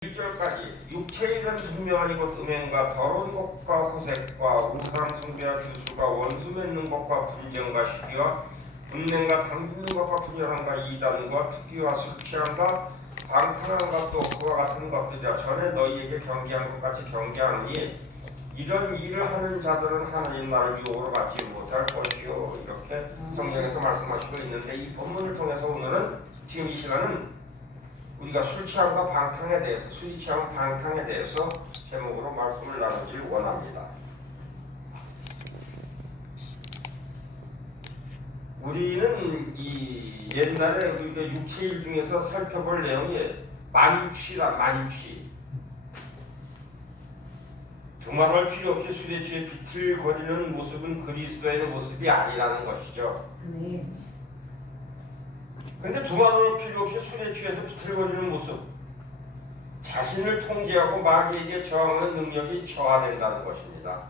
1절까지 육체일은 분명하니 곧 음행과 더러운 것과 호색과 우상숭배와 주술과 원수 맺는 것과 분쟁과 시기와 분냉과 당짓는 것과 분열함과 이단과 특기와 술 취함과 방탕함과 또 그와 같은 것들이라. 전에 너희에게 경계한 것 같이 경계하니 이런 일을 하는 자들은 하나님 나를 유혹으로 받지 못할 것이요. 이렇게 성경에서 말씀하시고 있는데, 이 본문을 통해서 오늘은 지금 이 시간은 우리가 술 취함과 방탕에 대해서, 술 취함 방탕에 대해서 제목으로 말씀을 나누길 원합니다. 우리는 이 옛날에 우리가 육체일 중에서 살펴볼 내용이 만취다. 만취. 두말할 필요 없이 술에 취해 비틀거리는 모습은 그리스도의 모습이 아니라는 것이죠. 근데 두말할 필요 없이 술에 취해서 비틀거리는 모습, 자신을 통제하고 마귀에게 저항하는 능력이 저하된다는 것입니다.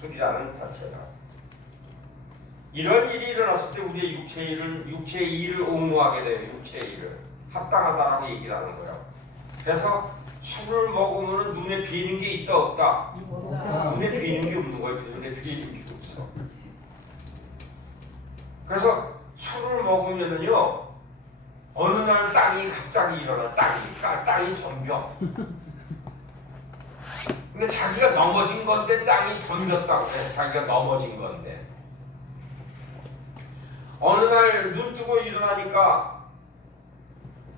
술이라는 자체가. 이런 일이 일어났을 때 우리의 육체의 일을 옹호하게 돼요. 육체의 일을 합당하다라고 얘기를 하는 거예요. 그래서 술을 먹으면 눈에 비는 게 있다 없다? 눈에 비는 게 없는 거예요. 눈에 비는 게 없어. 그래서 술을 먹으면은요, 어느 날 땅이 갑자기 일어나. 땅이 덤벼. 근데 자기가 넘어진 건데 땅이 덤볐다고 해. 자기가 넘어진 건데. 어느 날 눈 뜨고 일어나니까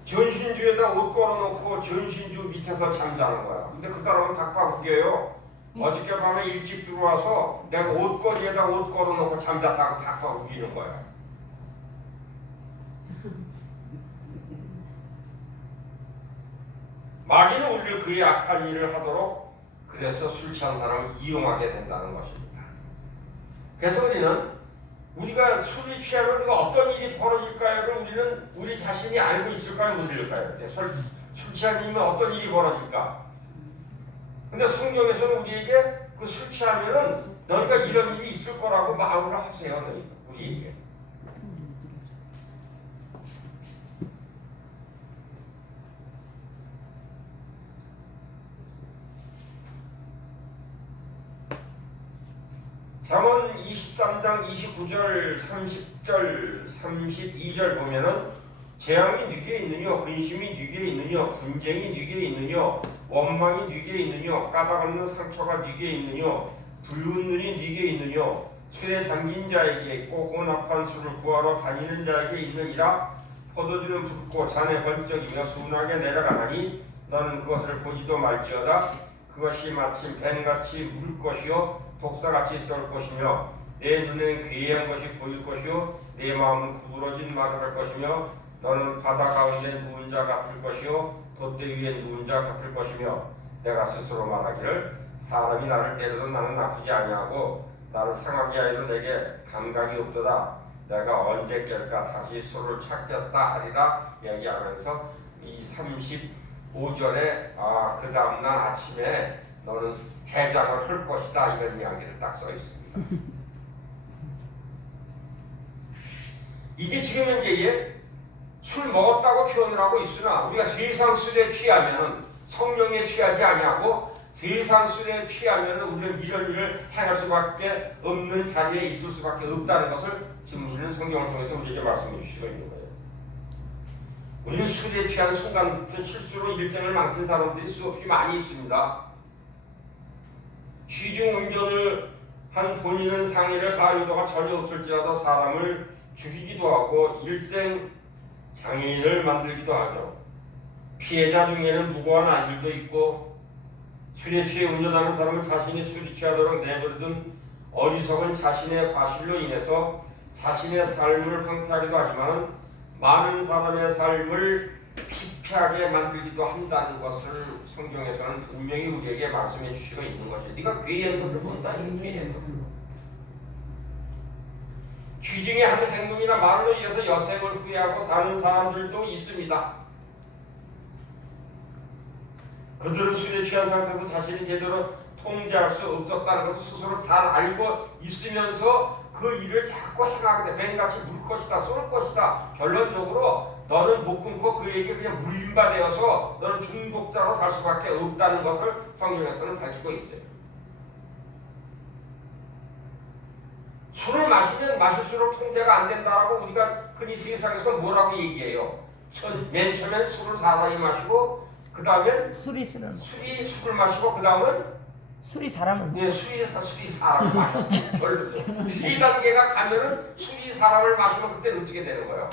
전신주에다 옷 걸어놓고 전신주 밑에서 잠자는 거야. 근데 그 사람은 박바구겨요. 어저께 밤에 일찍 들어와서 내가 옷걸이에다 옷 걸어놓고 잠잤다고 박바구기는 거야. 마귀는 우리를 그의 악한 일을 하도록, 그래서 술 취한 사람을 이용하게 된다는 것입니다. 그래서 우리가 술이 취하면 우리가 어떤 일이 벌어질까요를 우리는 우리 자신이 알고 있을까요? 모를까요? 술 취한 일이면 어떤 일이 벌어질까? 근데 성경에서는 우리에게 그 술 취하면은 너희가 이런 일이 있을 거라고 마음을 하세요. 우리에게. 잠언 23장 29절 30절 32절 보면은 재앙이 네게 있느뇨, 근심이 네게 있느뇨, 분쟁이 네게 있느뇨, 원망이 네게 있느뇨, 까닭없는 상처가 네게 있느뇨, 붉은 눈이 네게 있느뇨, 술에 잠긴 자에게 있고 혼합한 술을 구하러 다니는 자에게 있느니라. 포도주는 붓고 잔에 번쩍이며 순하게 내려가나니 너는 그것을 보지도 말지어다. 그것이 마침 뱀같이 물 것이요 독사같이 쏠 것이며 내 눈에는 괴이한 것이 보일 것이요 내 마음은 구부러진 말을 할 것이며 너는 바다 가운데 누운 자 같을 것이요 돛대 위에 누운 자 같을 것이며 내가 스스로 말하기를 사람이 나를 때려도 나는 아프지 아니하고 나를 상하게 하여도 내게 감각이 없도다. 내가 언제 깰까 다시 술을 찾겠다 하리라 얘기하면서 이 35절에 그 다음날 아침에 너는 해장을 할 것이다, 이런 이야기를 딱 써 있습니다. 이게 지금 현재 술 먹었다고 표현을 하고 있으나 우리가 세상 술에 취하면은 성령에 취하지 아니하고 세상 술에 취하면은 우리는 이런 일을 행할 수밖에 없는 자리에 있을 수밖에 없다는 것을 지금 우리는 성경을 통해서 우리에게 말씀해 주시고 있는 거예요. 우리는 술에 취한 순간부터 실수로 일생을 망친 사람들이 수없이 많이 있습니다. 취중 운전을 한 본인은 상해를 가할 의도가 전혀 없을지라도 사람을 죽이기도 하고 일생 장애인을 만들기도 하죠. 피해자 중에는 무고한 아이들도 있고 술에 취해 운전하는 사람은 자신이 술이 취하도록 내버려둔 어리석은 자신의 과실로 인해서 자신의 삶을 황폐하기도 하지만 많은 사람의 삶을 피폐하게 만들기도 한다는 것을 성경에서는 분명히 우리에게 말씀해 주시고 있는 것이에요. 네가 괴이한 것을 본다. 괴이한 것을. 취중의 한 행동이나 말로 인해서 여생을 후회하고 사는 사람들도 있습니다. 그들은 술에 취한 상태에서 자신이 제대로 통제할 수 없었다는 것을 스스로 잘 알고 있으면서 그 일을 자꾸 행하게 돼. 뱀같이 물 것이다, 쏠 것이다. 결론적으로 너는 못 끊고 그에게 그냥 물림받아서 너는 중독자로 살 수밖에 없다는 것을 성경에서는 밝히고 있어요. 술을 마시면 마실수록 통제가 안 된다라고 우리가 흔히 세상에서 뭐라고 얘기해요. 맨 처음엔 술을 사람이 마시고 그 다음엔 술이 술을 마시고 그 다음은 술이 사람을 네, 술이 사람을 마셔. 별로죠. 이 단계가 가면은 술이 사람을 마시면 그때 어떻게 되는 거예요?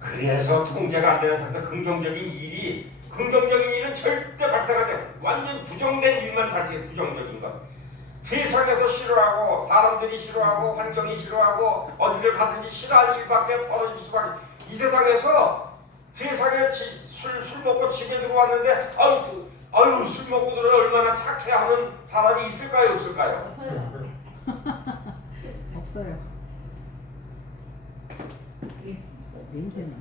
그래서 통제가 안 되는 상태, 긍정적인 일은 절대 발생하지 않아요. 완전 부정된 일만 발생해. 부정적인 것. 세상에서 싫어하고 사람들이 싫어하고 환경이 싫어하고 어디를 가든지 싫어할 일밖에 벌어질 수밖에. 이 세상에서 세상에 술 먹고 집에 들어왔는데 아유 술 먹고 들어 얼마나 착해 하는 사람이 있을까요 없을까요? 없어요. 냄새나.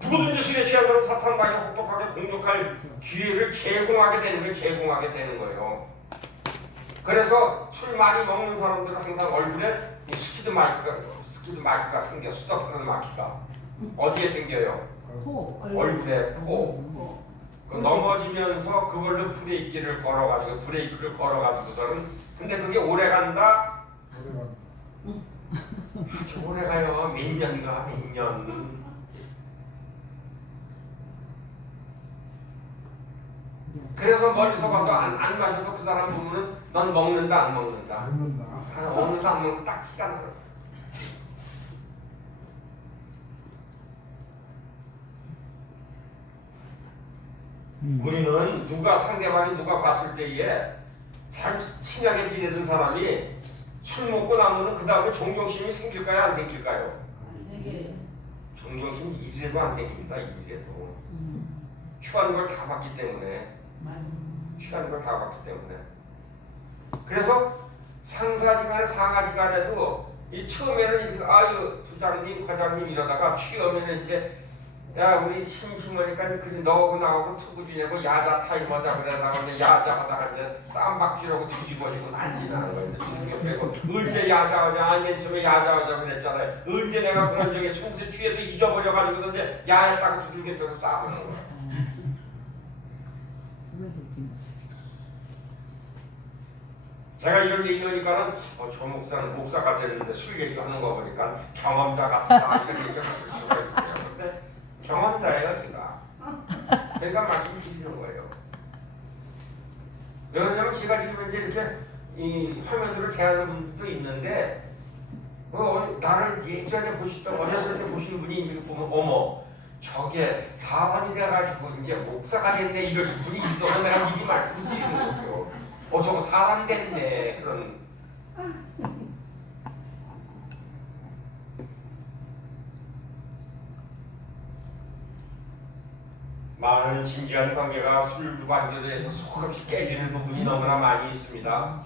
누구든지 술에 취한 사람 사탄과의 혹독하게 공격할 기회를 제공하게 되는 거예요. 그래서 술 많이 먹는 사람들은 항상 얼굴에 스키드 마이크가 생겨. 스토퍼는 마키가 어디에 생겨요? 얼굴에 코. 넘어지면서 그걸로 브레이크를 걸어가지고서는 근데 그게 오래 간다? 아주 오래 가요. 몇 년. 그래서 멀리서 봐서 안 마셔서 그 사람 보면은 넌 먹는다 안 먹는다? 먹는다 안 먹는다 딱 티가 나요. 우리는 상대방이 누가 봤을 때에 잘 친하게 지내던 사람이 술 먹고 나면은 그 다음에 존경심이 생길까요 안 생길까요? 존경심이 이래도 안 생깁니다. 이래도 취하는 걸 다 봤기 때문에. 그래서 상사지간에 상하지간에도 이 처음에는 이렇게 아유 부장님 과장님 이러다가 취하면 이제 야 우리 심심하니까 너하고 나하고 투구 지내고 야자 타임 하자 그러다가 이제 야자 하다가 이제 쌈박질하고 뒤집어지고 난리 나는 거예요. 뒤집어지고 언제 야자하자 아니 맨 처음에 야자하자 그랬잖아요. 언제 내가 그런 적에 술에 취해서 잊어버려가지고서 이제 야했다고 두들겨 패고 싸우는 거예요. 제가 이런 얘기하니까는 저 목사는 목사가 되는데 술 얘기하는 거 보니까 경험자 같다 이런 얘기가 할 수가 있어요. 근데 경험자예요 제가. 그러니까 말씀드리는 거예요. 왜냐하면 제가 지금 이제 이렇게 이 화면으로 대하는 분도 있는데 나를 예전에 보시던 어렸을 때 보시는 분이 이렇게 보면 어머 저게 사람이 돼가지고 이제 목사가 됐네 이러신 분이 있어서 내가 미리 말씀드리는 거고요. 저거 사람 됐네 그런. 많은 진지한 관계가 술 관계에서 속없이 깨지는 부분이 너무나 많이 있습니다.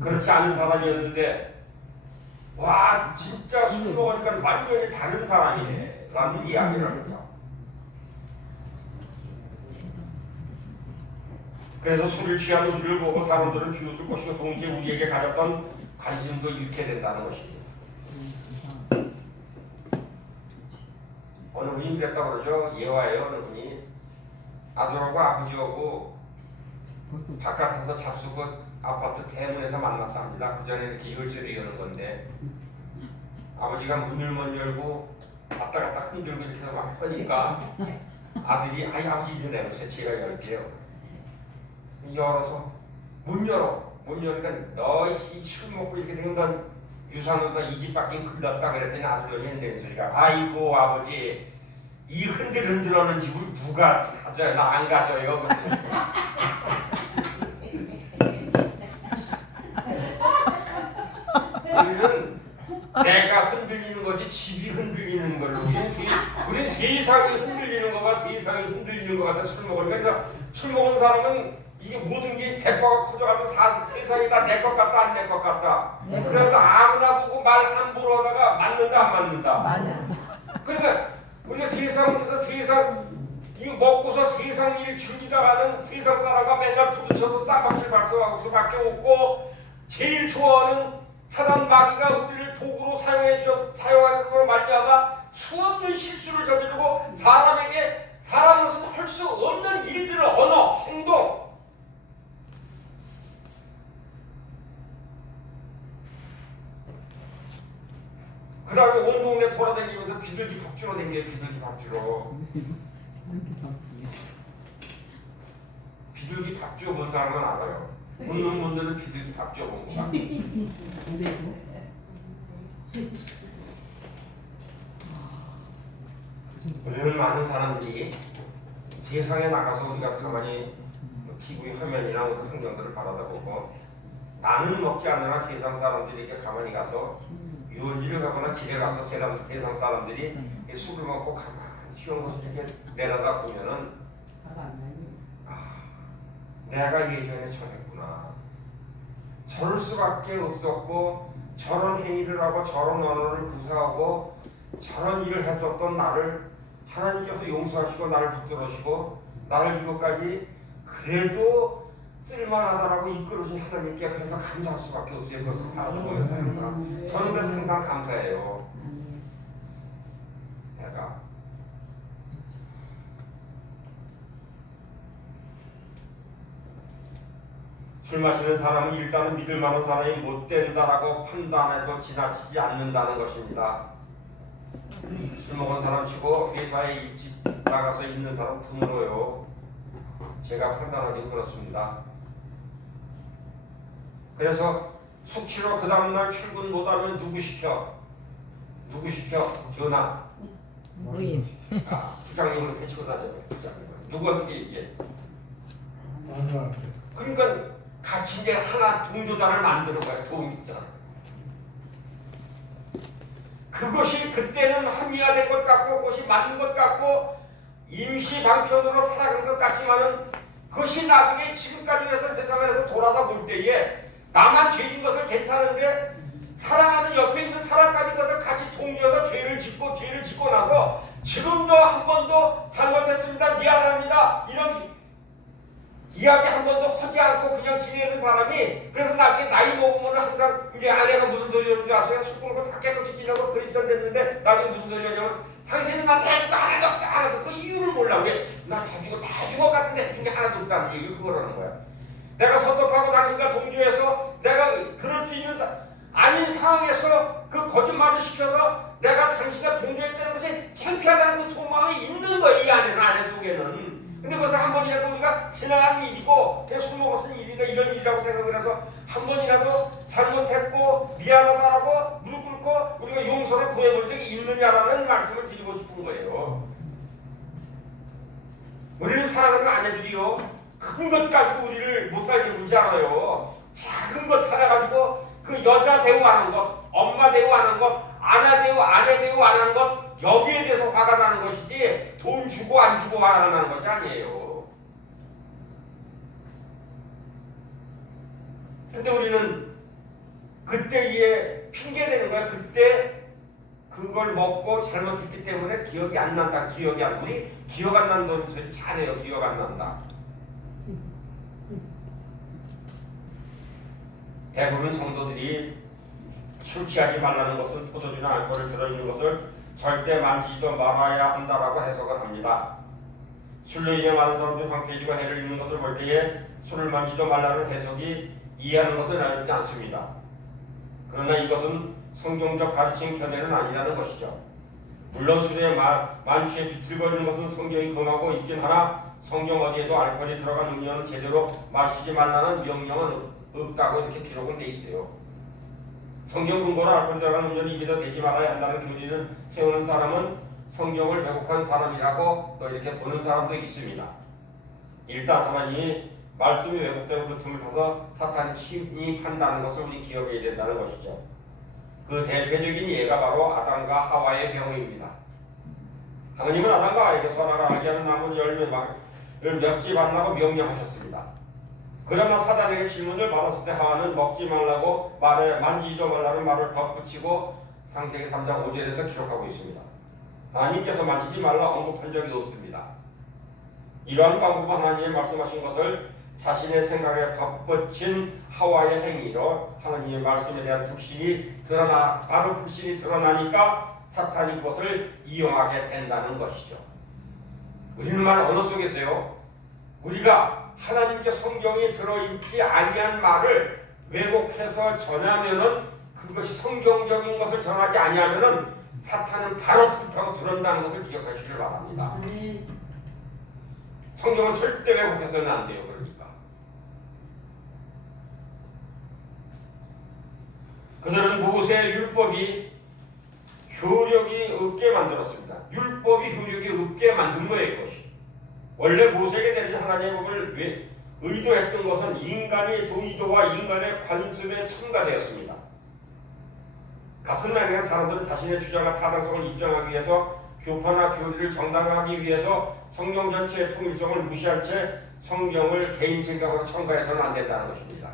그렇지 않은 사람이었는데 와 진짜 술 먹으니까 완전히 다른 사람이네 라는 이야기를 하죠. 그래서 술을 취한 우리를 보고 사람들은 비웃을 것이고 동시에 우리에게 가졌던 관심도 잃게 된다는 것입니다. 어느 분이 그랬다고 그러죠. 예화예요. 어느 분이 아들하고 아버지하고 바깥에서 잡수고 아파트 대문에서 만났다 합니다. 그 전에 이렇게 열쇠를 여는 건데 아버지가 문을 못 열고 왔다 갔다 흔들고 이렇게 해서 막 하니까 아들이 아버지 이리 내놓으세요. 제가 열게요. 열어서 못 열으니까 너희 술 먹고 이렇게 된 건 유산으로 이 집 밖에 흘렀다 그랬더니 아들놈이 흔드는 소리가 아이고 아버지 이 흔들흔들하는 집을 누가 가져요? 나 안 가져요. 우리는 내가 흔들리는 거지 집이 흔들리는 걸로 우리는 세상이 흔들리는 거가 세상이 흔들리는 거 같아. 술 먹으니까 그러니까 술 먹은 사람은 이게 모든 게 백화가 커져가면 세상이 다 내 것 같다 안 내 것 같다. 그래서 아무나 보고 말 함부로 하다가 맞는다 안 맞는다. 맞아. 그러니까 우리가 세상에서 세상 이거 먹고서 세상 일 즐기다가는 세상 사람과 맨날 부딪혀서 쌍박질 발성하고 수밖에 없고 제일 좋아하는 사단 마귀가 우리를 도구로 사용하는 걸로 말미암아 수없는 실수를 저지르고 사람으로서는 할 수 없는 일들을 언어, 행동 그 다음에 온 동네 돌아다니면서 비둘기 박주로 댕겨요. 비둘기 박주로. 비둘기 박쥐 본 사람은 알아요. 웃는 분들은 비둘기 박쥐 본 거야. 우리는 많은 사람들이 세상에 나가서 우리가 가만히 TV 화면이나 환경들을 바라다보고 나는 먹지 않으나 세상 사람들에게 가만히 가서 유원지를 가거나 길에 가서 세상 사람들이 술을 먹고 가만히 쉬운 곳을 이렇게 내려다 보면은 내가 예전에 저랬구나. 저럴 수밖에 없었고 저런 행위를 하고 저런 언어를 구사하고 저런 일을 했었던 나를 하나님께서 용서하시고 나를 붙들으시고 나를 이것까지 그래도 쓸만하다라고 이끌으신 하나님께 그래서 감사할 수밖에 없어요. 그것을 바라보면서 항상 저는 그래서 항상 감사해요. 내가 술 마시는 사람은 일단은 믿을 만한 사람이 못 된다라고 판단해도 지나치지 않는다는 것입니다. 술 먹은 사람 치고 회사에 일찍 나가서 있는 사람 드물어요. 제가 판단하기 그렇습니다. 그래서 숙취로 그 다음날 출근 못하면 누구 시켜? 전화. 부인. 부장님을 데치고 다녀요. 누구한테 얘기해? 그러니까 같이 이제 하나 동조자를 만드는 거야. 동조자. 그것이 그때는 합리화된 것 같고 그것이 맞는 것 같고 임시 방편으로 살아간 것 같지만은 그것이 나중에 지금까지 해서 회상을 해서 돌아다 볼 때에 나만 죄진 것을 괜찮은데 사랑하는 옆에 있는 사람까지 것을 같이 동조해서 죄를 짓고 나서 지금도 한 번도 잘못했습니다. 미안합니다. 이런 이야기 한 번도 하지 않고 그냥 지내는 사람이 그래서 나중에 나이 먹으면 항상 이제 아내가 무슨 소리 하는 줄 아세요? 술 끊고 다 깨끗이 끼려고 그리스도인 됐는데 나중에 무슨 소리 하냐면 당신은 나한테 해준 거 하나도 없지 않아도 그 이유를 몰라. 왜? 나 해주고 다 해준 것 같은데 해준 게 하나도 없다는 얘기 그거라는 거야. 내가 선택하고 당신과 동조해서 내가 그럴 수 있는 아닌 상황에서 그 거짓말을 시켜서 내가 당신과 동조했다는 것이 창피하다는 그 소망이 있는 거야. 이 안에는 아내 속에는. 근데 그것을 한 번이라도 우리가 지나간 일이고 그냥 술 먹었을 일이다 이런 일이라고 생각을 해서 한 번이라도 잘못했고 미안하다라고 무릎 꿇고 우리가 용서를 구해본 적이 있느냐라는 말씀을 드리고 싶은 거예요. 우리는 사랑하는 아내들이요 큰 것 가지고 우리를 못 살게 굴지 않아요. 작은 것 하나 가지고 그 여자 대우하는 것, 엄마 대우하는 것, 아내 대우 안 하는 것 여기에 대해서 화가 나는 것이지 돈 주고 안 주고 화가 나는 것이 아니에요. 근데 우리는 그때에 핑계대는 거야. 그때 그걸 먹고 잘못했기 때문에 기억이 안 난다. 기억 안 난다는 소리 잘해요. 기억 안 난다. 대부분 성도들이 술 취하지 말라는 것은 포도주나 알코올을 들어있는 것을 절대 만지지도 말아야 한다라고 해석을 합니다. 술로 인해 많은 사람들이 황폐해지고 해를 입는 것을 볼 때에 술을 만지도 말라는 해석이 이해하는 것은 어렵지 않습니다. 그러나 이것은 성경적 가르침 견해는 아니라는 것이죠. 물론 술에 만취해 비틀거리는 것은 성경이 금하고 있긴 하나 성경 어디에도 알코올이 들어간 음료는 제대로 마시지 말라는 명령은 없다고 이렇게 기록은 돼 있어요. 성경 근거로 알코올 들어간 음료는 입에다 대지 말아야 한다는 교리를 세우는 사람은 성경을 왜곡한 사람이라고 또 이렇게 보는 사람도 있습니다. 일단 하나님이 말씀이 왜곡된 그 틈을 타서 사탄이 침입한다는 것을 우리 기억해야 된다는 것이죠. 그 대표적인 예가 바로 아담과 하와의 경우입니다. 하나님은 아담과 하와에게 선악을 알게 하는 나무 열매를 맺지 말라고 명령하셨습니다. 그러나 사단에게 질문을 받았을 때 하와는 먹지 말라고 말에 만지지도 말라는 말을 덧붙이고 창세기 3장 5절에서 기록하고 있습니다. 하나님께서 만지지 말라 언급한 적이 없습니다. 이러한 방법 하나님이 말씀하신 것을 자신의 생각에 덧붙인 하와의 행위로 하나님의 말씀에 대한 불신이 바로 불신이 드러나니까 사탄이 그것을 이용하게 된다는 것이죠. 우리는 말 언어 속에서요, 우리가 하나님께 성경에 들어있지 아니한 말을 왜곡해서 전하면은 그것이 성경적인 것을 전하지 아니하면은 사탄은 바로 불타고 들어온다는 것을 기억하시길 바랍니다. 성경은 절대 왜곡해서는 안 돼요. 그러니까 그들은 모세의 율법이 효력이 없게 만들었습니다. 율법이 효력이 없게 만든 거예요. 이것이 원래 모세에게 내린 하나님의 법을 의도했던 것은 인간의 의도와 인간의 관습에 첨가되었습니다. 같은 말에 사람들은 자신의 주장과 타당성을 입증하기 위해서 교파나 교리를 정당화하기 위해서 성경 전체의 통일성을 무시한 채 성경을 개인 생각으로 첨가해서는 안 된다는 것입니다.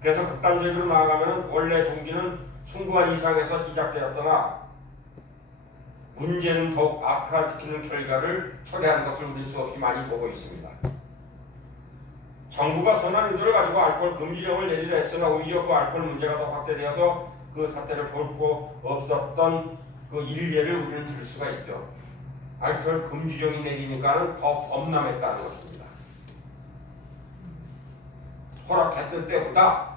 그래서 극단적으로 나아가면 원래 동기는 숭고한 이상에서 시작되었더나 문제는 더욱 악화시키는 결과를 초래한 것을 우리 수없이 많이 보고 있습니다. 정부가 선한 의도를 가지고 알코올 금지령을 내리려 했으나 오히려 그 알코올 문제가 더 확대되어서 그 사태를 볼 수 없었던 그 일례를 우리는 들 수가 있죠. 알코올 금지령이 내리니까는 더 범람했다는 것입니다. 허락했던 때보다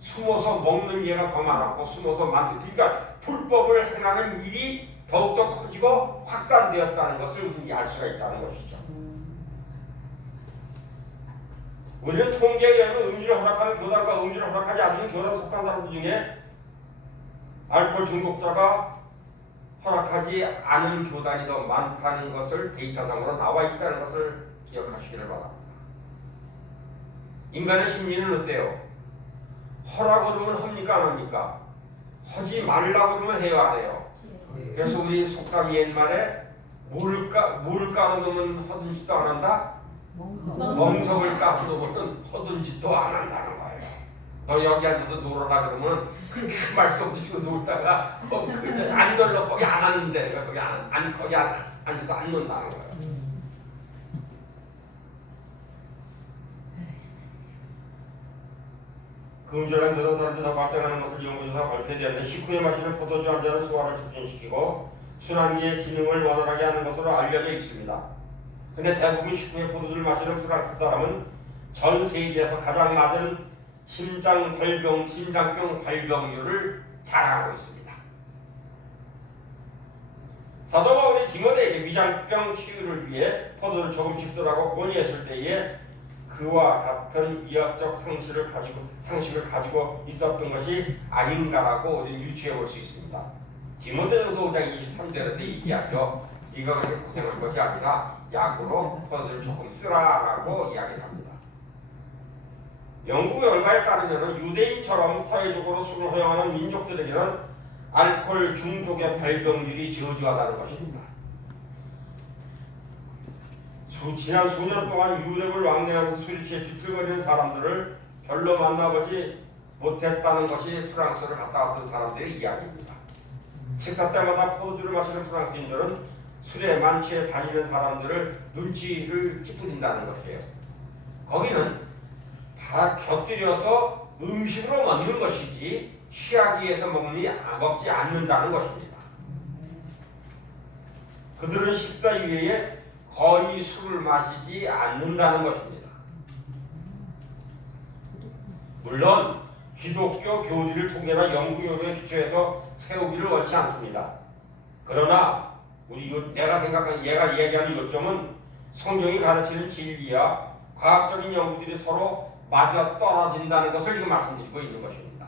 숨어서 먹는 예가 더 많았고 숨어서 그러니까 불법을 행하는 일이 더욱더 커지고 확산되었다는 것을 우리는 알 수가 있다는 것이죠. 우리는 통계에 의하면 음주를 허락하는 교단과 음주를 허락하지 않는 교단 속한 사람들 중에 알코올 중독자가 허락하지 않은 교단이 더 많다는 것을 데이터상으로 나와 있다는 것을 기억하시기를 바랍니다. 인간의 심리는 어때요? 허라고 그러면 합니까 안 합니까? 하지 말라고 그러면 해야 안 해요. 그래서 우리 속담 옛말에 물을 깔아놓으면 허든 짓도 안 한다? 멍석을 깔아놓으면 허든 짓도 안 한다는 거예요. 너 여기 앉아서 놀아라 그러면 그 말씀 드리고 놀다가 안 놀러 거기 안 앉는데 거기 앉아서 안 논다는 거예요. 금주란 여러 사람들이 발생하는 것을 연구조사 발표되었는데 식후에 마시는 포도주 한 잔은 소화를 촉진시키고 순환기의 기능을 원활하게 하는 것으로 알려져 있습니다. 근데 대부분 식후에 포도주를 마시는 프랑스 사람은 전 세계에서 가장 낮은 심장병 발병률을 자랑하고 있습니다. 사도 바울이 디모데에게 위장병 치유를 위해 포도를 조금씩 쓰라고 권유했을 때에 그와 같은 의학적 상식을 가지고 있었던 것이 아닌가라고 우리는 유추해 볼 수 있습니다. 디모데전서 5장 23절에서 얘기하죠. 이거 그렇게 고생할 것이 아니라 약으로 포도를 조금 쓰라라고 이야기합니다. 영국 결과에 따르면 유대인처럼 사회적으로 술을 허용하는 민족들에게는 알코올 중독의 발병률이 저조하다는 것입니다. 지난 수년 동안 유럽을 왕래하면서 술이 취해 비틀거리는 사람들을 별로 만나보지 못했다는 것이 프랑스를 갔다 왔던 사람들의 이야기입니다. 식사 때마다 포도주를 마시는 프랑스인들은 술에 만취해 다니는 사람들을 눈치를 찌푸린다는 것이에요. 거기는 다 곁들여서 음식으로 먹는 것이지 취하기 위해서 먹지 않는다는 것입니다. 그들은 식사 이외에 거의 술을 마시지 않는다는 것입니다. 물론 기독교 교리를 통계나 연구요로에 기초해서 세우기를 원치 않습니다. 그러나 얘가 얘기하는 요점은 성경이 가르치는 진리와 과학적인 연구들이 서로 맞아 떨어진다는 것을 지금 말씀드리고 있는 것입니다.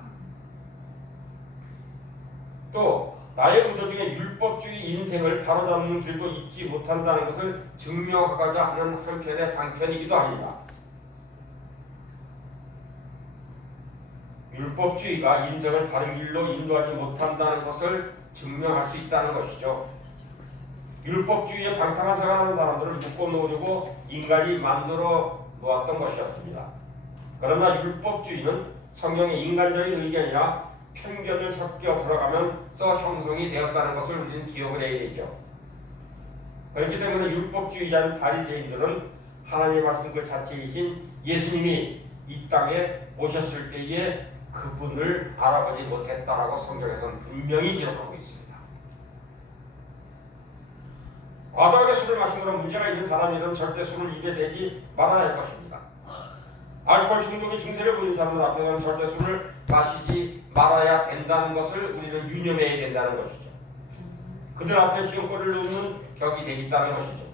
또 나의 의도 중에 율법주의 인생을 바로잡는 길도 잊지 못한다는 것을 증명하고자 하는 한편의 방편이기도 합니다. 율법주의가 인생을 바른 길로 인도하지 못한다는 것을 증명할 수 있다는 것이죠. 율법주의에 방탕한 생활하는 사람들을 묶어놓으려고 인간이 만들어 놓았던 것이었습니다. 그러나 율법주의는 성경의 인간적인 의견이나 편견을 섞여 들어가면서 형성이 되었다는 것을 우리는 기억을 해야 되죠. 그렇기 때문에 율법주의자인 바리새인들은 하나님의 말씀 그 자체이신 예수님이 이 땅에 오셨을 때에 그분을 알아보지 못했다라고 성경에서는 분명히 기록하고 있습니다. 과도하게 술을 마심으로 문제가 있는 사람이라면 절대 술을 입에 대지 말아야 할 것입니다. 알코올 중독의 증세를 보이는 사람들 앞에서는 절대 술을 마시지 말아야 된다는 것을 우리는 유념해야 된다는 것이죠. 그들 앞에 기업거리를 놓는 격이 되겠다는 것이죠.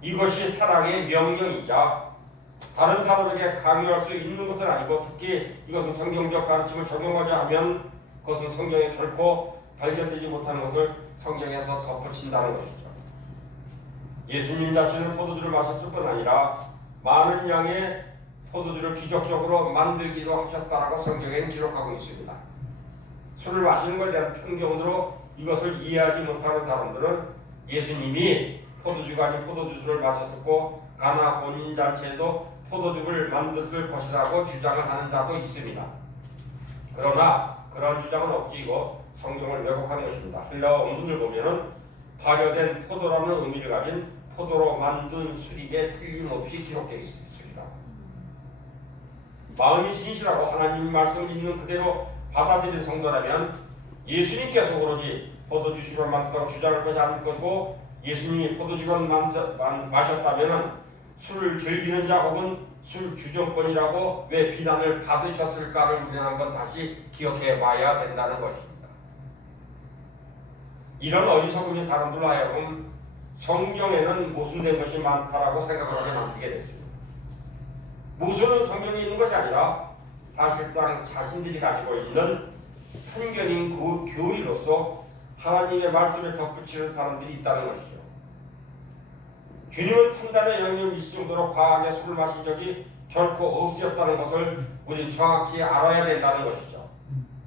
이것이 사랑의 명령이자 다른 사람에게 강요할 수 있는 것은 아니고, 특히 이것은 성경적 가르침을 적용하자 하면 그것은 성경에 결코 발견되지 못하는 것을 성경에서 덧붙인다는 것이죠. 예수님 자신은 포도주를 마셨을 뿐 아니라 많은 양의 포도주를 기적적으로 만들기도 하셨다라고 성경에는 기록하고 있습니다. 술을 마시는 것에 대한 편견으로 이것을 이해하지 못하는 사람들은 예수님이 포도주가 아닌 포도주를 마셨었고 가나 혼인잔치에도 포도주를 만들었을 것이라고 주장을 하는 자도 있습니다. 그러나 그런 주장은 억지이고 성경을 왜곡하는 것입니다. 헬라어 원문을 보면은 발효된 포도라는 의미를 가진 포도로 만든 술입에 틀림없이 기록되어 있습니다. 마음이 신실하고 하나님 말씀을 있는 그대로 받아들인 성도라면 예수님께서 오로지 포도주를 만들다고 주장할 것이 아닐 것이고, 예수님이 포도주를 마셨다면 술을 즐기는 자 혹은 술 주정권이라고 왜 비난을 받으셨을까를 우리는 한번 다시 기억해 봐야 된다는 것입니다. 이런 어리석은 사람들로 하여금 성경에는 모순된 것이 많다라고 생각을 하게 만들게 됐습니다. 모순은 성경에 있는 것이 아니라 사실상 자신들이 가지고 있는 편견인 그 교리로서 하나님의 말씀을 덧붙이는 사람들이 있다는 것이죠. 주님은 판단의 영역이 있을 정도로 과하게 술을 마신 적이 결코 없으셨다는 것을 우리는 정확히 알아야 된다는 것이죠.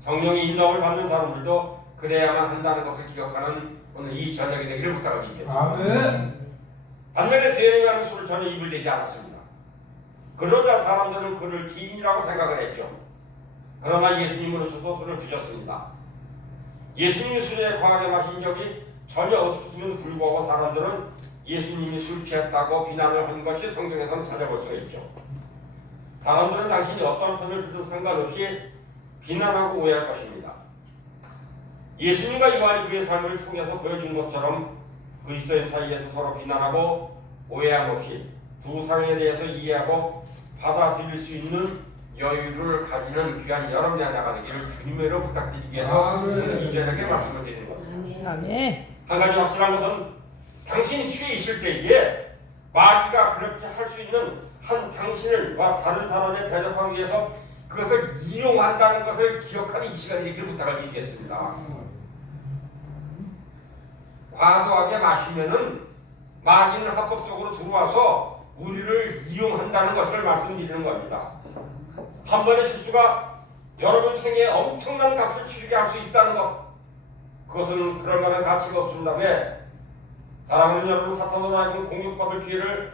성령의 인도함을 받는 사람들도 그래야만 한다는 것을 기억하는 오늘 이 저녁이 되기를 부탁드리겠습니다. 아멘. 반면에 세례하는 술을 전혀 입을 내지 않았습니다. 그러자 사람들은 그를 기인이라고 생각을 했죠. 그러나 예수님은 오셔서 술을 드셨습니다. 예수님이 술에 과하게 마신 적이 전혀 없었음에도 불구하고 사람들은 예수님이 술 취했다고 비난을 한 것이 성경에서는 찾아볼 수가 있죠. 사람들은 당신이 어떤 편을 들든 상관없이 비난하고 오해할 것입니다. 예수님과 요한이 그의 삶을 통해서 보여준 것처럼 그리스도의 사이에서 서로 비난하고 오해함 없이 두 상에 대해서 이해하고 받아들일 수 있는 여유를 가지는 귀한 여러분의 하나가 되기를 주님으로 부탁드리기 위해서 이 저녁에 말씀을 드리는 겁니다. 아멘. 한 가지 확실한 것은 당신이 취해 있을 때에 마귀가 그렇게 할 수 있는 한 당신을 다른 사람에 대적하기 위해서 그것을 이용한다는 것을 기억하는 이 시간이 되기를 부탁을 드리겠습니다. 과도하게 마시면은 마귀는 합법적으로 들어와서 우리를 이용한다는 것을 말씀드리는 겁니다. 한 번의 실수가 여러분 생애에 엄청난 값을 치르게 할 수 있다는 것, 그것은 그럴 만한 가치가 없습니다. 왜? 사랑하는 여러분, 사탄으로 하여금 공격받을 기회를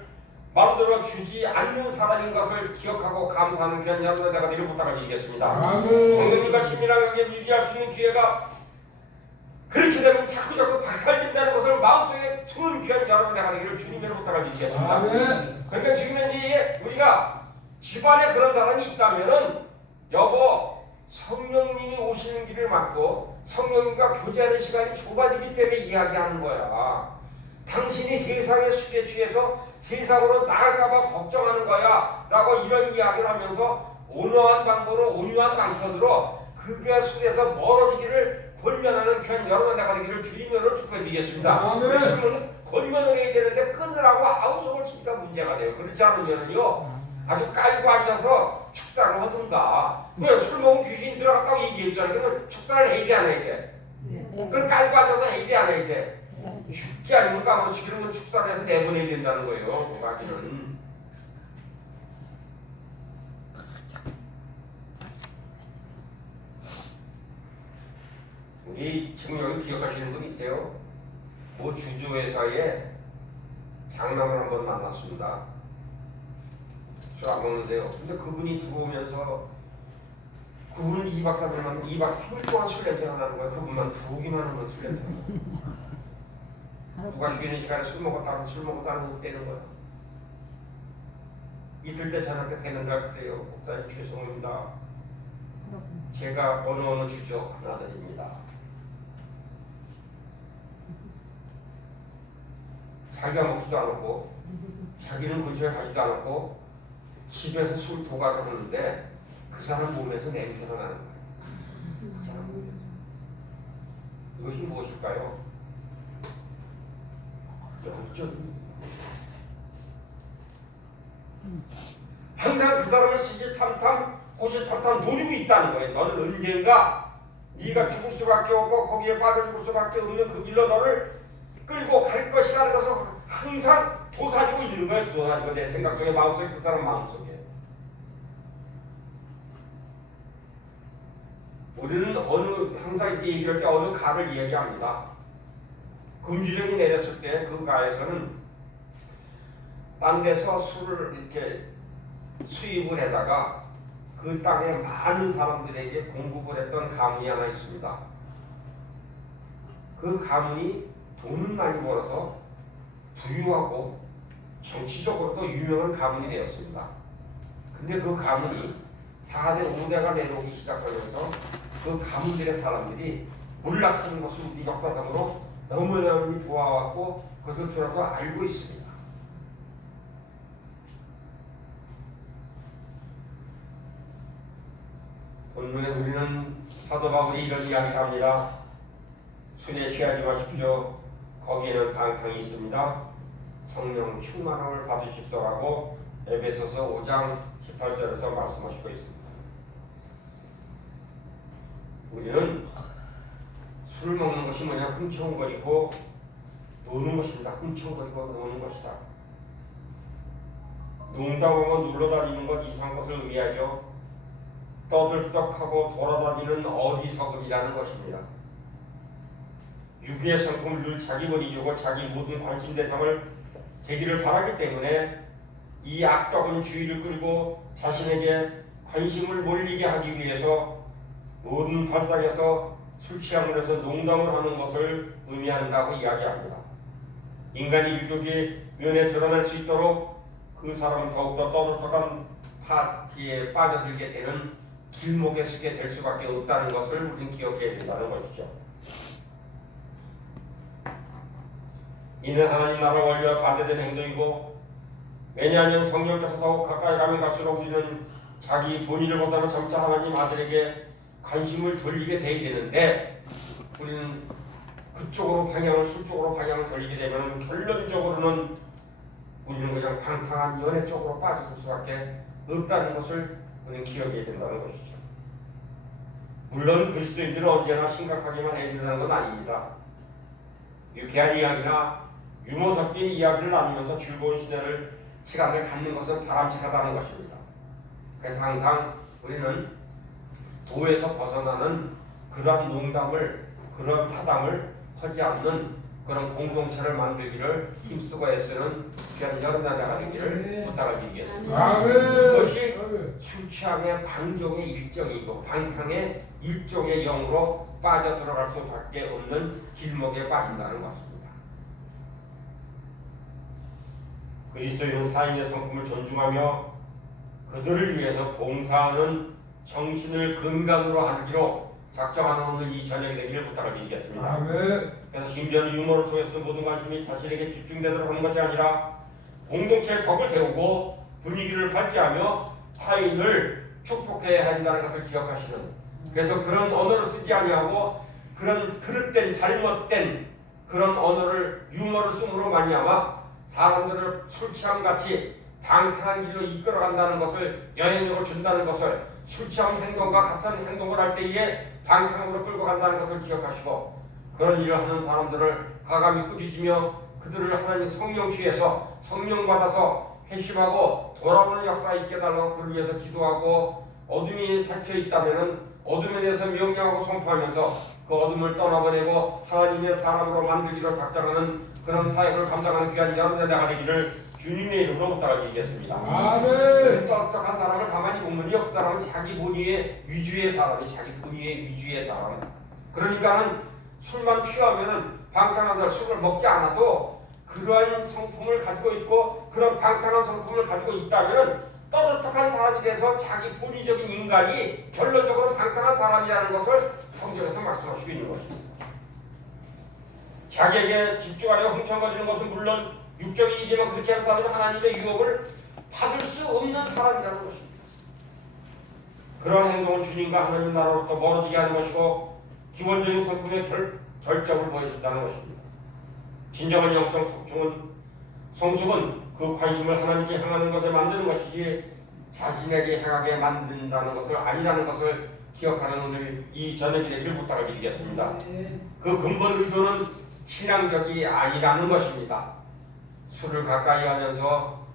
만들어 주지 않는 사람인 것을 기억하고 감사하는 그런 여러분의 내가 되기를 부탁을 드리겠습니다. 성령님과 친밀하게 유지할 수 있는 기회가 그렇게 되면 자꾸 박탈된다는 것을 마음속에 품은 귀한 여러분의 내가 되기를 주님으로 부탁을 드리겠습니다. 그러니까 지금 현재 우리가 집안에 그런 사람이 있다면은 여보, 성령님이 오시는 길을 막고 성령님과 교제하는 시간이 좁아지기 때문에 이야기하는 거야. 당신이 세상의 술에 취해서 세상으로 나갈까봐 걱정하는 거야 라고 이런 이야기를 하면서 온화한 방법으로 온유한 방편으로 그의 술에서 멀어지기를 권면하는 귀한 여러분 내가 되기를 주님으로 축복해드리겠습니다. 그래서 권면을 해야 되는데 끊으라고 아우성을 치니까 문제가 돼요. 그렇지 않으면요 아주 깔고 앉아서 축사를 하든가. 술 먹은 귀신이 들어갔다고 얘기했잖아요. 그러면 축사를 해야 돼 안 해야 돼? 그걸 깔고 앉아서 해야 돼 안 해야 돼? 죽지 아니면 까먹지 그러면 축사를 해서 내보내야 된다는 거예요. 그 마귀는. 우리 지금 여기 기억하시는 분 있어요? 뭐 주주회사에 장남을 한번 만났습니다. 술 안 먹는데요. 근데 그분이 들어오면서 그분은 2박 3일 동안 술 냄새가 나는 거예요. 그분만 들어오기만 하면 술 냄새가 나요. 누가 쉬는 시간에 술 먹었다고 술 먹었다는 거 되는 거야. 이틀 때 저녁에 되는가 그래요. 목사님 죄송합니다. 제가 어느 주죠 큰아들입니다. 자기가 먹지도 않았고 자기는 근처에 가지도 않았고 집에서 술 도가를 하는데 그 사람 몸에서 냄새가 나는 거예요. 그 사람 몸에서. 이것이 무엇일까요? 영적인. 항상 그 사람을 시시탐탐 호시탐탐 노리고 있다는 거예요. 너는 언젠가 네가 죽을 수밖에 없고 거기에 빠져 죽을 수밖에 없는 그 길로 너를 끌고 갈 것이라는 것을 항상 도사리고 있는 거예요. 도사리고 내 생각 속에 마음속에 그 사람 마음속에. 우리는 항상 이렇게 얘기할 때 어느 가를 이야기합니다. 금주령이 내렸을 때 그 가에서는 딴 데서 술을 이렇게 수입을 해다가 그 땅에 많은 사람들에게 공급을 했던 가문이 하나 있습니다. 그 가문이 돈을 많이 벌어서 부유하고 정치적으로도 유명한 가문이 되었습니다. 근데 그 가문이 4대, 5대가 내려오기 시작하면서 그 가문들의 사람들이 몰락하는 것을 우리 역사상으로 너무너무 보아왔고 그것을 들어서 알고 있습니다. 본문에 우리는 사도 바울이 이런 이야기를 합니다. 술에 취하지 마십시오. 거기에는 방탕이 있습니다. 성령 충만함을 받으십시오라고 에베소서 5장 18절에서 말씀하시고 있습니다. 우리는 술을 먹는 것이 뭐냐? 흥청거리고 노는 것입니다. 흥청거리고 노는 것이다. 농담하고 놀러다니는 것 이상한 것을 의미하죠. 떠들썩하고 돌아다니는 어리석음이라는 것입니다. 유기의 상품을 늘 자기 본이 주고 자기 모든 관심 대상을 되기를 바라기 때문에 이 악덕은 주의를 끌고 자신에게 관심을 몰리게 하기 위해서 모든 발상에서 술 취함을 해서 농담을 하는 것을 의미한다고 이야기합니다. 인간의 유격이 면에 드러날 수 있도록 그 사람은 더욱더 떠들썩한 파티에 빠져들게 되는 길목에 서게 될 수밖에 없다는 것을 우리는 기억해야 된다는 것이죠. 이는 하나님 나라 원리와 반대되는 행동이고 왜냐하면 성령께서 더욱 가까이 가면 갈수록 우리는 자기 본의를 벗어나 점차 하나님 아들에게 관심을 돌리게 돼야 되는데 우리는 그쪽으로 방향을 술 쪽으로 방향을 돌리게 되면 결론적으로는 우리는 그냥 방탕한 연애 쪽으로 빠질 수밖에 없다는 것을 우리는 기억해야 된다는 것이죠. 물론 그리스도인들은 언제나 심각하게만 해야 된다는 건 아닙니다. 유쾌한 이야기나 유머 섞인 이야기를 나누면서 즐거운 시간을 갖는 것은 바람직하다는 것입니다. 그래서 항상 우리는 도에서 벗어나는 그러한 농담을 그런 사담을 하지 않는 그런 공동체를 만들기를 힘쓰고 애쓰는 귀한 여러분들가 되기를 부탁을 드리겠습니다. 그것이 술 취함의 방종의 일정이고 방탕의 일종의 영으로 빠져 들어갈 수밖에 없는 길목에 빠진다는 것입니다. 그리스도인은 사인의 성품을 존중하며 그들을 위해서 봉사하는 정신을 근간으로 하기로 작정하는 오늘 이 저녁이 되기를 부탁을 드리겠습니다. 아멘. 그래서 심지어는 유머를 통해서도 모든 관심이 자신에게 집중되도록 하는 것이 아니라 공동체의 덕을 세우고 분위기를 밝게 하며 타인을 축복해야 한다는 것을 기억하시는, 그래서 그런 언어를 쓰지 아니하고 그런 그릇된 잘못된 그런 언어를 유머를 쓰므로 말미암아 사람들을 술 취함같이 방탕한 길로 이끌어간다는 것을 영향력을 준다는 것을, 술 취함 행동과 같은 행동을 할 때에 방탕으로 끌고 간다는 것을 기억하시고 그런 일을 하는 사람들을 가감히 꾸짖으며 그들을 하나님 성령 주에서 성령 받아서 회심하고 돌아오는 역사에 있게 달라고 그를 위해서 기도하고 어둠이 박혀 있다면은 어둠에 대해서 명령하고 선포하면서 그 어둠을 떠나보내고 하나님의 사람으로 만들기로 작정하는 그런 사역을 감당하는 귀한 여러분의 나가 되기를 주님의 이름으로 부탁을 드리겠습니다. 아멘. 똑똑한 사람을 가만히 보면 그 사람은 자기 본의의 위주의 사람이 자기 본의의 위주의 사람. 그러니까는 술만 취하면은 방탕한 술을 먹지 않아도 그러한 성품을 가지고 있고 그런 방탕한 성품을 가지고 있다면 떠들떡한 사람이 돼서 자기 본의적인 인간이 결론적으로 방탕한 사람이라는 것을 성경에서 말씀하시고 있는 것입니다. 자기에게 집중하려 흥청거리는 것은 물론 육적인 일이지만 그렇게 하는 사람은 하나님의 유업을 받을 수 없는 사람이라는 것입니다. 그런 행동은 주님과 하나님 나라로부터 멀어지게 하는 것이고 기본적인 성품의 결정을 보여준다는 것입니다. 진정한 영성 성숙은 그 관심을 하나님께 향하는 것에 만드는 것이지 자신에게 향하게 만든다는 것을 아니라는 것을 기억하는 오늘 이 전해지기를 부탁을 드리겠습니다. 그 근본 의도는 신앙적이 아니라는 것입니다. 술을 가까이 하면서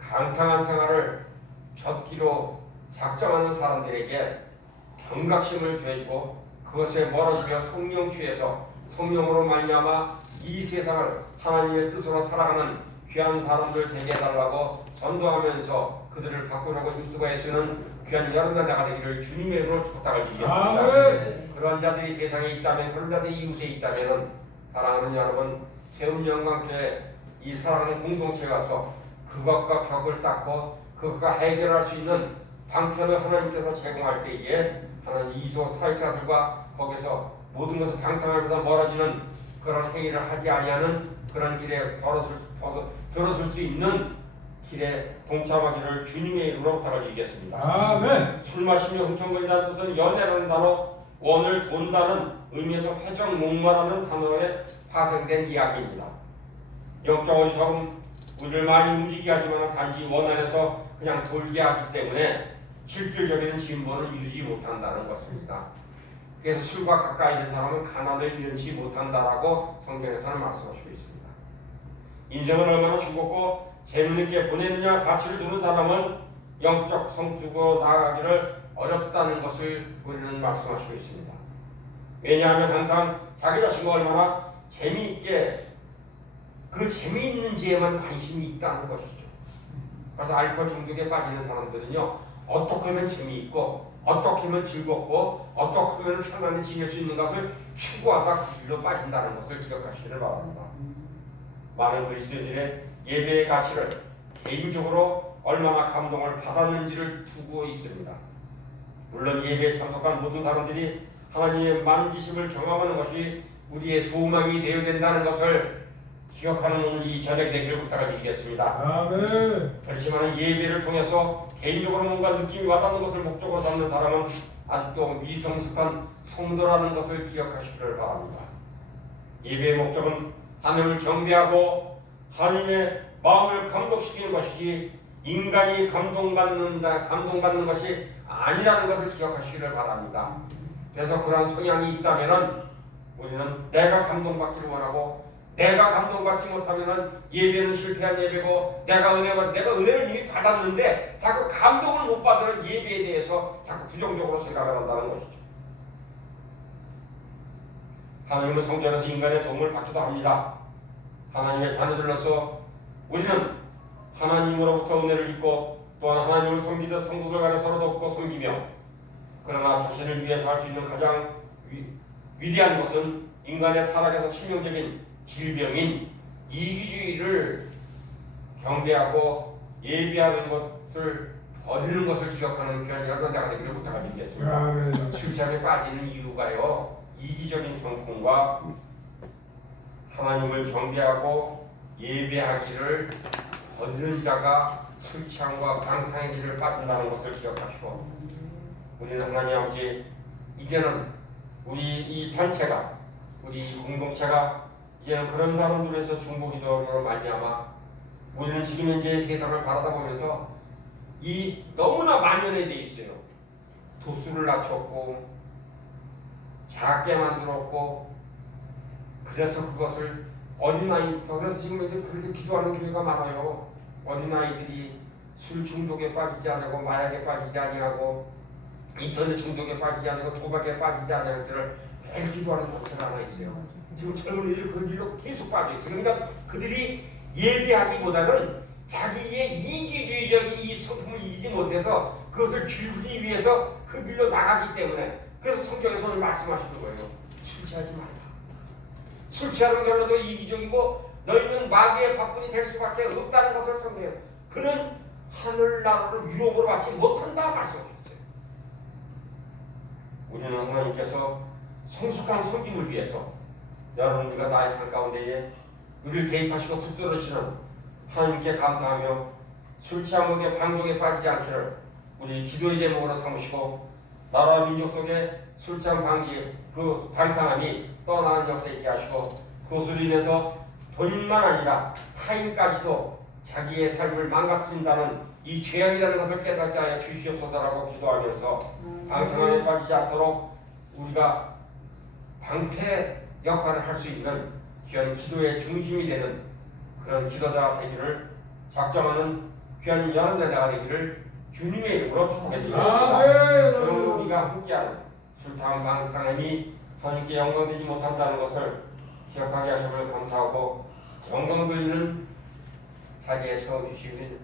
강탕한 생활을 젓기로 작정하는 사람들에게 경각심을 더해주고 그것에 멀어지며 성령 취해서 성령으로 말미암아 이 세상을 하나님의 뜻으로 살아가는 귀한 사람들 되게 해달라고 전도하면서 그들을 바꾸려고 힘쓰고 애쓰는 귀한 여러분들가 되기를 주님의 이름으로 부탁을 드리겠습니다. 그런 자들이 세상에 있다면 그런 자들이 이웃에 있다면 사랑하는 여러분 세운 영광교회 이 사랑하는 공동체에 가서 그것과 벽을 쌓고 그것과 해결할 수 있는 방편을 하나님께서 제공할 때에 하나님 이소 사역자들과 거기서 모든 것을 방탕하면서 멀어지는 그런 행위를 하지 아니하는 그런 길에 들어설 수 있는 길에 동참하기를 주님의 이름으로 부탁을 드리겠습니다. 아멘. 술 마시며 흥청거린다는 뜻은 연애라는 단어, 원을 돈다는 의미에서 회적 목마라는 단어에 파생된 이야기입니다. 영적 어리석음 우리를 많이 움직이게 하지만 단지 원 안에서 그냥 돌게 하기 때문에 실질적인 진보는 이루지 못한다는 것입니다. 그래서 술과 가까이 된 사람은 가난을 면치 못한다라고 성경에서는 말씀하시고 있습니다. 인생을 얼마나 즐겁고 재미있게 보내느냐 가치를 두는 사람은 영적 성숙으로 나아가기를 어렵다는 것을 우리는 말씀하시고 있습니다. 왜냐하면 항상 자기 자신과 얼마나 재미있게 그 재미있는지에만 관심이 있다는 것이죠. 그래서 알코올 중독에 빠지는 사람들은요 어떻게 하면 재미있고 어떻게 하면 즐겁고 어떻게 하면 편안히 지낼 수 있는 것을 추구하다 그 길로 빠진다는 것을 기억하시기를 바랍니다. 많은 그리스도인들의 예배의 가치를 개인적으로 얼마나 감동을 받았는지를 두고 있습니다. 물론 예배에 참석한 모든 사람들이 하나님의 만지심을 경험하는 것이 우리의 소망이 되어야 된다는 것을 기억하는 오늘 이 저녁 되기를 부탁을 드리겠습니다. 아멘. 그렇지만 예배를 통해서 개인적으로 뭔가 느낌이 와닿는 것을 목적으로 삼는 사람은 아직도 미성숙한 성도라는 것을 기억하시기를 바랍니다. 예배의 목적은 하나님을 경배하고 하나님의 마음을 감동시키는 것이지 인간이 감동받는 것이 아니라는 것을 기억하시기를 바랍니다. 그래서 그러한 성향이 있다면 우리는 내가 감동받기를 원하고 내가 감동받지 못하면 예배는 실패한 예배고 내가 은혜를 이미 받았는데 자꾸 감동을 못 받는 예배에 대해서 자꾸 부정적으로 생각을 한다는 것이죠. 하나님은 성전에서 인간의 도움을 받기도 합니다. 하나님의 자녀들로서 우리는 하나님으로부터 은혜를 입고 또한 하나님을 섬기듯 성도들 간에 서로 돕고 섬기며 그러나 자신을 위해서 할 수 있는 가장 위대한 것은 인간의 타락에서 치명적인 질병인 이기주의를 경배하고 예배하는 것을 버리는 것을 기억하는 귀한 여러분들에게 되기를 부탁드리겠습니다. 술잔에 빠지는 이유가요 이기적인 성품과 하나님을 경배하고 예배하기를 버리는 자가 술 취함과 방탕의 길을 빠진다는 것을 기억하시고 우리는 하나님 아버지 이제는 우리 이 단체가 우리 공동체가 이제는 그런 사람들에서 중보기도로 말미암아 우리는 지금 현재 세상을 바라다 보면서 이 너무나 만연해 돼 있어요. 도수를 낮췄고 작게 만들었고 그래서 그것을 어린아이부터 그래서 지금 이제 그렇게 기도하는 교회가 많아요. 어린아이들이 술 중독에 빠지지 않고 마약에 빠지지 아니하고 인터넷 중독에 빠지지 않고 도박에 빠지지 않은 것들을 매일 기도하는 단체가 하나 있어요. 지금 젊은이들이 그런 일로 계속 빠져있어요. 그러니까 그들이 예배하기보다는 자기의 이기주의적인 이 성품을 이기지 못해서 그것을 즐기기 위해서 그 길로 나가기 때문에 그래서 성경에서는 말씀하시는 거예요. 술 취하지 말라. 술 취하는 걸로도 이기적이고 너희는 마귀의 밥분이 될 수밖에 없다는 것을 선포해요. 그는 하늘나라를 유혹으로 받지 못한다 말씀하셨어요. 우리는 하나님께서 성숙한 섬김을 위해서 여러분들과 나의 삶 가운데에 우리를 개입하시고 붙들으시는 하나님께 감사하며 술 취함에 방종에 빠지지 않기를 우리 기도의 제목으로 삼으시고 나라와 민족 속에 술 취함 방지 그 방탕함이 떠나는 역사에 있게 하시고 그것으로 인해서 본인만 아니라 타인까지도 자기의 삶을 망가뜨린다는 이 죄악이라는 것을 깨닫게 하여 주시옵소서라고 기도하면서 방탕함에 빠지지 않도록 우리가 방패 역할을 할 수 있는 귀한 기도의 중심이 되는 그런 기도자가 되기를 작정하는 귀한 연합대가 되기를 주님의 이름으로 축복해 드리겠습니다. 그러므로 우리가 함께하는 술탕 방탕함이 하나님께 영광되지 못한다는 것을 기억하게 하심을 감사하고 영광 돌리는 자리에 세워주시는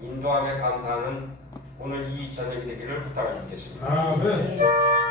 인도함에 감사하는 오늘 이 저녁이 되기를 부탁드리겠습니다. 아멘.